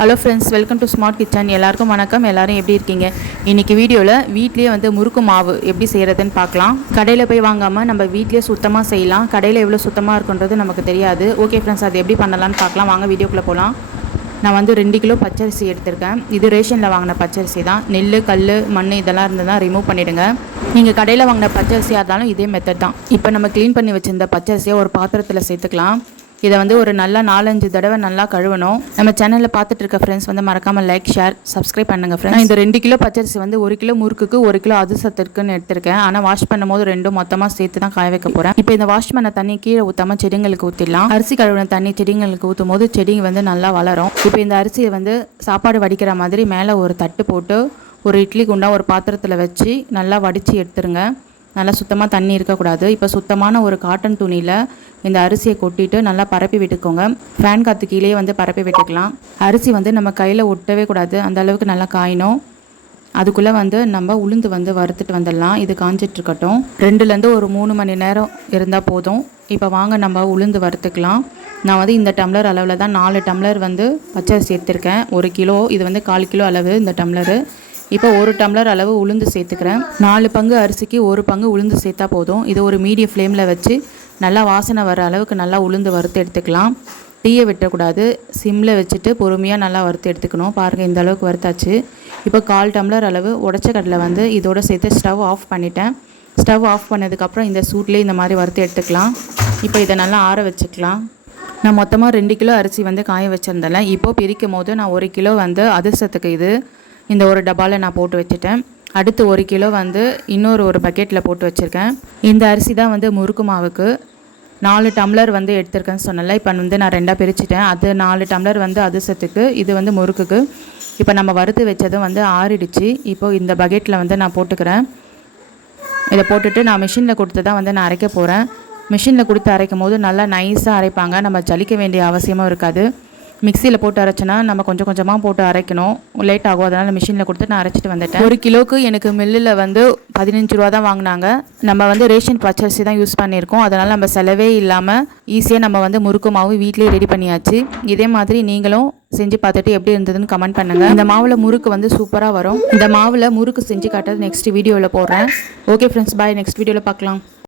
Hello friends welcome to smart kitchen எல்லாருக்கும் வணக்கம். எல்லாரும் எப்படி இருக்கீங்க? இன்னைக்கு வீடியோவில் வீட்லேயே வந்து முறுக்கு மாவு எப்படி செய்கிறதுன்னு பார்க்கலாம். கடையில் போய் வாங்காமல் நம்ம வீட்லேயே சுத்தமாக செய்யலாம். கடையில் எவ்வளோ சுத்தமாக இருக்குன்றது நமக்கு தெரியாது. ஓகே ஃப்ரெண்ட்ஸ் அது எப்படி பண்ணலாம்னு பார்க்கலாம். வாங்க வீடியோக்குள்ளே போகலாம் நான் வந்து ரெண்டு கிலோ பச்சரிசி எடுத்திருக்கேன். இது ரேஷனில் வாங்கின பச்சரிசி தான். நெல் கல் மண் இதெல்லாம் இருந்ததுனா ரிமூவ் பண்ணிவிடுங்க நீங்கள் கடையில் வாங்கின பச்சரிசியாக இருந்தாலும் இதே மெத்தட் தான். இப்போ நம்ம க்ளீன் பண்ணி வச்சுருந்த பச்சரிசியை ஒரு பாத்திரத்தில் சேர்த்துக்கலாம். இதை வந்து ஒரு நல்லா நாலஞ்சு தடவை நல்லா கழுவணும். நம்ம சேனலில் பார்த்துட்டு இருக்க ஃப்ரெண்ட்ஸ் வந்து மறக்காமல் லைக் ஷேர் சப்ஸ்கிரைப் பண்ணுங்கள் ஃப்ரெண்ட்ஸ் இந்த ரெண்டு கிலோ பச்சரிசி வந்து ஒரு கிலோ முறுக்குக்கு ஒரு கிலோ அதிசத்திற்குன்னு எடுத்திருக்கேன். ஆனால் வாஷ் பண்ணும்போது ரெண்டும் மொத்தமாக சேர்த்து தான் காய வைக்க போகிறேன் இப்போ இந்த வாஷ் பண்ண தண்ணி கீழே ஊற்றாம செடிங்களுக்கு ஊற்றிடலாம் அரிசி கழுவின தண்ணி செடிங்களுக்கு ஊற்றும் போது செடி வந்து நல்லா வளரும். இப்போ இந்த அரிசியை வந்து சாப்பாடு வடிக்கிற மாதிரி மேலே ஒரு தட்டு போட்டு ஒரு இட்லி குண்டா ஒரு பாத்திரத்தில் வச்சு நல்லா வடித்து எடுத்துருங்க. நல்லா சுத்தமாக தண்ணி இருக்கக்கூடாது. இப்போ சுத்தமான ஒரு காட்டன் துணியில் இந்த அரிசியை கொட்டிட்டு நல்லா பரப்பி விட்டுக்கோங்க. ஃபேன் காற்று கீழே வந்து பரப்பி விட்டுக்கலாம். அரிசி வந்து நம்ம கையில் ஒட்டவே கூடாது. அந்த அளவுக்கு நல்லா காயணும். அதுக்குள்ளே வந்து நம்ம உளுந்து வந்து வறுத்துட்டு வந்துடலாம். இது காஞ்சிட்டு இருக்கட்டும். ரெண்டுலேருந்து ஒரு மூணு மணி நேரம் இருந்தால் போதும். இப்போ வாங்க நம்ம உளுந்து வறுத்துக்கலாம். நான் வந்து இந்த டம்ளர் அளவில் தான் நாலு டம்ளர் வந்து பச்சரிசி சேர்த்துருக்கேன் ஒரு கிலோ இது வந்து கால் கிலோ அளவு இந்த டம்ளரு. இப்போ ஒரு டம்ளர் அளவு உளுந்து சேர்த்துக்கிறேன். நாலு பங்கு அரிசிக்கு ஒரு பங்கு உளுந்து சேர்த்தா போதும். இது ஒரு மீடியம் ஃப்ளேமில் வச்சு நல்லா வாசனை வர அளவுக்கு நல்லா உளுந்து வறுத்து எடுத்துக்கலாம். தீயை விட்டக்கூடாது. சிம்மில் வச்சுட்டு பொறுமையாக நல்லா வறுத்து எடுத்துக்கணும். பாருங்கள் இந்த அளவுக்கு வறுத்தாச்சு. இப்போ கால் டம்ளர் அளவு உடச்ச கடலை வந்து இதோட சேர்த்து ஸ்டவ் ஆஃப் பண்ணிட்டேன். ஸ்டவ் ஆஃப் பண்ணதுக்கப்புறம் இந்த சூட்லேயே இந்த மாதிரி வறுத்து எடுத்துக்கலாம். இப்போ இதை நல்லா ஆற வச்சுக்கலாம். நான் மொத்தமாக ரெண்டு கிலோ அரிசி வந்து காய வச்சுருந்தேன் இப்போது பிரிக்கும் போது நான் ஒரு கிலோ வந்து அதிர்சத்துக்கு இது இந்த ஒரு டப்பாவில் நான் போட்டு வச்சுட்டேன். அடுத்து ஒரு கிலோ வந்து இன்னொரு ஒரு பக்கெட்டில் போட்டு வச்சுருக்கேன். இந்த அரிசி தான் வந்து முறுக்கு மாவுக்கு. நாலு டம்ளர் வந்து எடுத்திருக்கேன்னு சொன்னல இப்போ வந்து நான் ரெண்டாக பிரிச்சுட்டேன். அது நாலு டம்ளர் வந்து அதிர்சத்துக்கு இது வந்து முறுக்குக்கு. இப்போ நம்ம வறுத்து வச்சதும் வந்து ஆறிடுச்சு. இப்போது இந்த பக்கெட்டில் வந்து நான் போட்டுக்கிறேன். இதை போட்டுட்டு நான் மிஷினில் கொடுத்து தான் வந்து நான் அரைக்க போகிறேன் மிஷினில் கொடுத்து அரைக்கும் போது நல்லா நைஸாக அரைப்பாங்க. நம்ம ஜலிக்க வேண்டிய அவசியமும் இருக்காது. மிக்சியில் போட்டு அரைச்சேன்னா நம்ம கொஞ்சம் கொஞ்சமாக போட்டு அரைக்கணும். லேட் ஆகும். அதனால் மிஷினில் கொடுத்து நான் அரைச்சிட்டு வந்துட்டேன். ஒரு கிலோக்கு எனக்கு மில்லில் வந்து பதினஞ்சு ரூபா தான் வாங்கினாங்க. நம்ம வந்து ரேஷன் பச்சரிசி தான் யூஸ் பண்ணியிருக்கோம். அதனால் நம்ம செலவே இல்லாமல் ஈஸியாக நம்ம வந்து முறுக்கு மாவு வீட்டிலேயே ரெடி பண்ணியாச்சு. இதே மாதிரி நீங்களும் செஞ்சு பார்த்துட்டு எப்படி இருந்ததுன்னு கமெண்ட் பண்ணுங்கள் இந்த மாவில் முறுக்கு வந்து சூப்பராக வரும். இந்த மாவில் முறுக்கு செஞ்சு காட்டுறது நெக்ஸ்ட் வீடியோவில் போடுறேன். ஓகே ஃப்ரெண்ட்ஸ் பாய் நெக்ஸ்ட் வீடியோவில் பார்க்கலாம்.